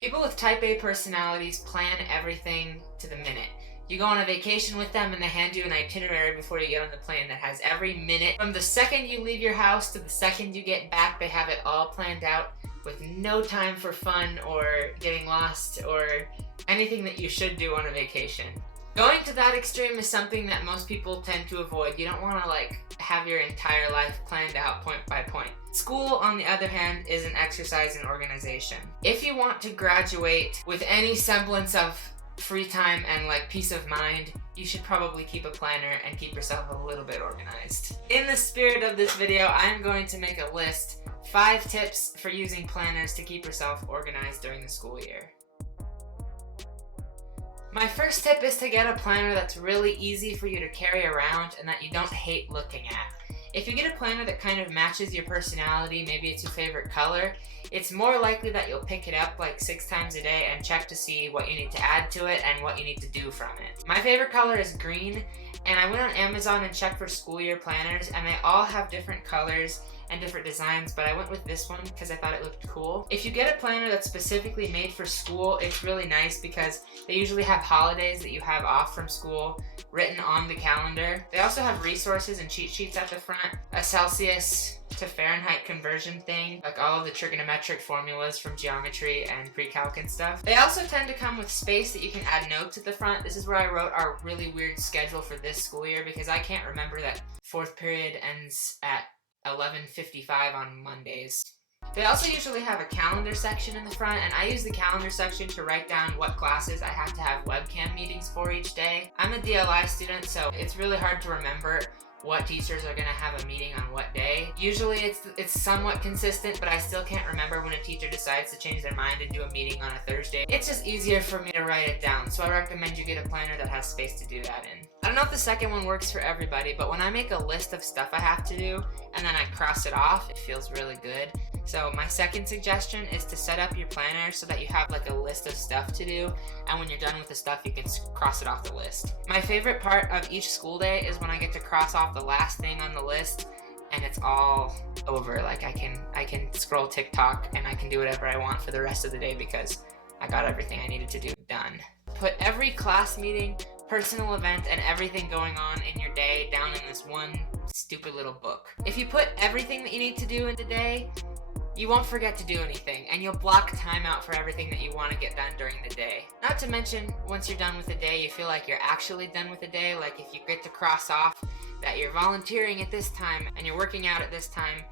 People with type A personalities plan everything to the minute. You go on a vacation with them and they hand you an itinerary before you get on the plane that has every minute. From the second you leave your house to the second you get back, they have it all planned out with no time for fun or getting lost or anything that you should do on a vacation. Going to that extreme is something that most people tend to avoid. You don't want to have your entire life planned out point by point. School, on the other hand, is an exercise in organization. If you want to graduate with any semblance of free time and peace of mind, you should probably keep a planner and keep yourself a little bit organized. In the spirit of this video, I'm going to make a list, 5 tips for using planners to keep yourself organized during the school year. My first tip is to get a planner that's really easy for you to carry around and that you don't hate looking at. If you get a planner that kind of matches your personality, maybe it's your favorite color, it's more likely that you'll pick it up 6 times a day and check to see what you need to add to it and what you need to do from it. My favorite color is green, and I went on Amazon and checked for school year planners, and they all have different colors and different designs, but I went with this one because I thought it looked cool. If you get a planner that's specifically made for school, it's really nice because they usually have holidays that you have off from school written on the calendar. They also have resources and cheat sheets at the front, a Celsius to Fahrenheit conversion thing, all of the trigonometric formulas from geometry and pre-calc and stuff. They also tend to come with space that you can add notes at the front. This is where I wrote our really weird schedule for this school year because I can't remember that 4th period ends at 11:55 on Mondays. They also usually have a calendar section in the front, and I use the calendar section to write down what classes I have to have webcam meetings for each day. I'm a DLI student, so it's really hard to remember what teachers are going to have a meeting on what day. Usually it's somewhat consistent, but I still can't remember when a teacher decides to change their mind and do a meeting on a Thursday. It's just easier for me to write it down, so I recommend you get a planner that has space to do that in. I don't know if the second one works for everybody, but when I make a list of stuff I have to do and then I cross it off, it feels really good. So my second suggestion is to set up your planner so that you have a list of stuff to do, and when you're done with the stuff, you can cross it off the list. My favorite part of each school day is when I get to cross off the last thing on the list and it's all over. I can scroll TikTok and I can do whatever I want for the rest of the day because I got everything I needed to do done. Put every class meeting, personal event, and everything going on in your day down in this one stupid little book. If you put everything that you need to do in the day, you won't forget to do anything, and you'll block time out for everything that you want to get done during the day. Not to mention, once you're done with the day, you feel like you're actually done with the day. If you get to cross off that you're volunteering at this time and you're working out at this time,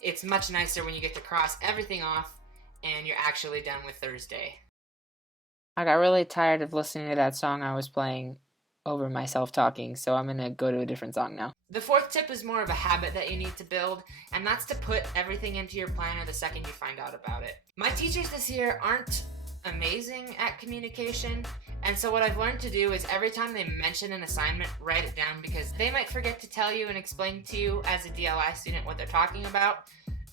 it's much nicer when you get to cross everything off and you're actually done with Thursday. I got really tired of listening to that song I was playing over myself talking, so I'm gonna go to a different song now. The 4th tip is more of a habit that you need to build, and that's to put everything into your planner the second you find out about it. My teachers this year aren't amazing at communication, and so what I've learned to do is every time they mention an assignment, write it down because they might forget to tell you and explain to you as a DLI student what they're talking about,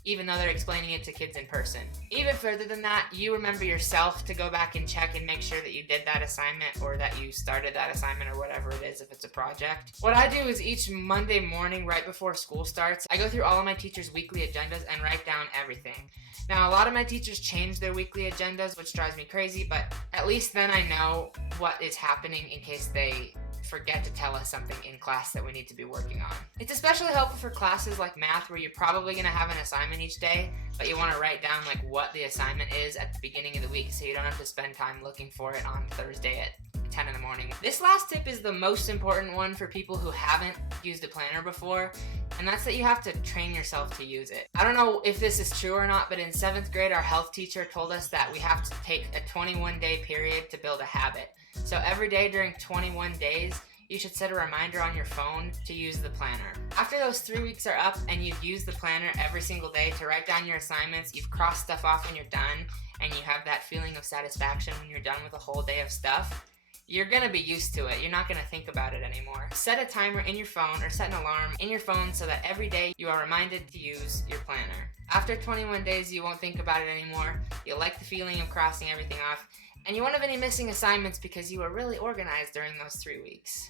even though they're explaining it to kids in person. Even further than that, you remember yourself to go back and check and make sure that you did that assignment or that you started that assignment or whatever it is if it's a project. What I do is each Monday morning right before school starts, I go through all of my teachers' weekly agendas and write down everything. Now, a lot of my teachers change their weekly agendas, which drives me crazy, but at least then I know what is happening in case they forget to tell us something in class that we need to be working on. It's especially helpful for classes like math where you're probably going to have an assignment each day, but you want to write down what the assignment is at the beginning of the week so you don't have to spend time looking for it on Thursday at 10 in the morning. This last tip is the most important one for people who haven't used a planner before, and that's that you have to train yourself to use it. I don't know if this is true or not, but in 7th grade our health teacher told us that we have to take a 21-day period to build a habit. So every day during 21 days, you should set a reminder on your phone to use the planner. After those 3 weeks are up and you've used the planner every single day to write down your assignments, you've crossed stuff off when you're done, and you have that feeling of satisfaction when you're done with a whole day of stuff, you're gonna be used to it. You're not gonna think about it anymore. Set a timer in your phone or set an alarm in your phone so that every day you are reminded to use your planner. After 21 days, you won't think about it anymore. You'll like the feeling of crossing everything off, and you won't have any missing assignments because you were really organized during those 3 weeks.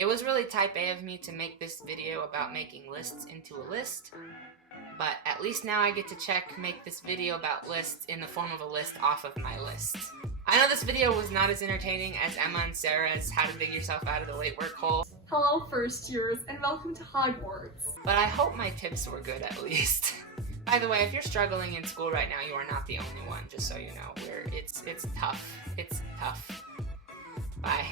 It was really type A of me to make this video about making lists into a list, but at least now I get to make this video about lists in the form of a list off of my list. I know this video was not as entertaining as Emma and Sarah's How to Dig Yourself Out of the Late Work Hole. Hello first years and welcome to Hogwarts. But I hope my tips were good at least. By the way, if you're struggling in school right now, you are not the only one, just so you know. It's tough. It's tough. Bye.